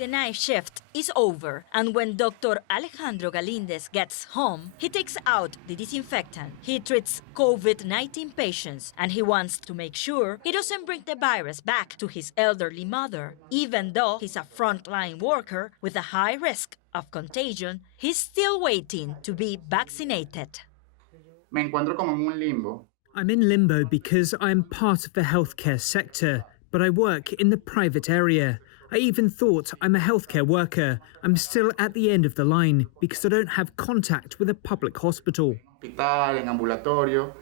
The night shift is over, and when Dr. Alejandro Galindez gets home, he takes out the disinfectant. He treats COVID-19 patients, and he wants to make sure he doesn't bring the virus back to his elderly mother. Even though he's a frontline worker with a high risk of contagion, he's still waiting to be vaccinated. Me encuentro como en un limbo. I'm in limbo because I'm part of the healthcare sector, but I work in the private area. I even thought I'm a healthcare worker. I'm still at the end of the line because I don't have contact with a public hospital. Hospital, en ambulatorio.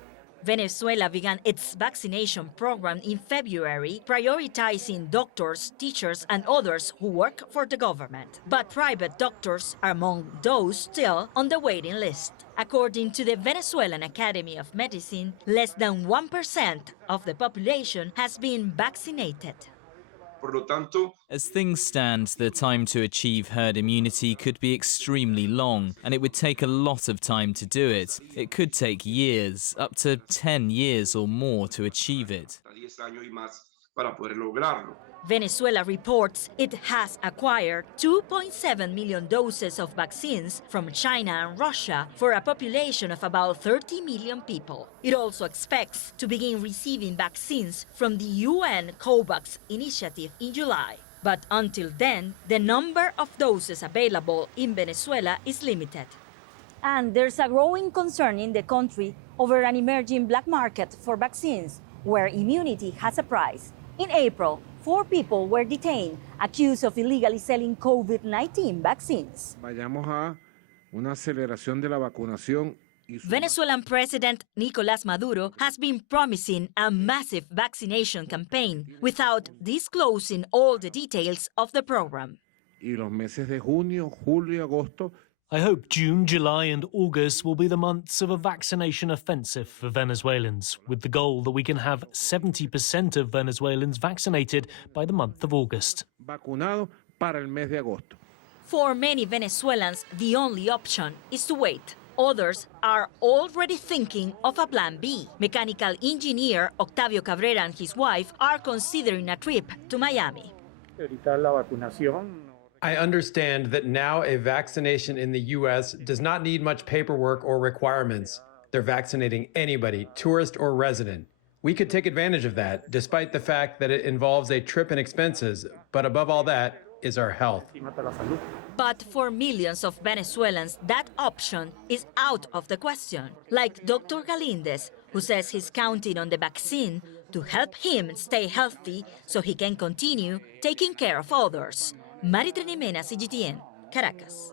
Venezuela began its vaccination program in February, prioritizing doctors, teachers, and others who work for the government. But private doctors are among those still on the waiting list. According to the Venezuelan Academy of Medicine, less than 1% of the population has been vaccinated. As things stand, the time to achieve herd immunity could be extremely long, and it would take a lot of time to do it. It could take years, up to 10 years or more to achieve it. Venezuela reports it has acquired 2.7 million doses of vaccines from China and Russia for a population of about 30 million people. It also expects to begin receiving vaccines from the UN COVAX initiative in July. But until then, the number of doses available in Venezuela is limited. And there's a growing concern in the country over an emerging black market for vaccines, where immunity has a price. In April, 4 people were detained, accused of illegally selling COVID-19 vaccines. Vayamos a una aceleración de la vacunación. Venezuelan President Nicolás Maduro has been promising a massive vaccination campaign without disclosing all the details of the program. Y los meses de junio, julio y agosto. I hope June, July and August will be the months of a vaccination offensive for Venezuelans, with the goal that we can have 70% of Venezuelans vaccinated by the month of August. Vacunado para el mes de agosto. For many Venezuelans, the only option is to wait. Others are already thinking of a plan B. Mechanical engineer Octavio Cabrera and his wife are considering a trip to Miami. I understand that now a vaccination in the U.S. does not need much paperwork or requirements. They're vaccinating anybody, tourist or resident. We could take advantage of that, despite the fact that it involves a trip and expenses, but above all that is our health. But for millions of Venezuelans, that option is out of the question. Like Dr. Galindez, who says he's counting on the vaccine to help him stay healthy so he can continue taking care of others. Triny Mena, CGTN, Caracas.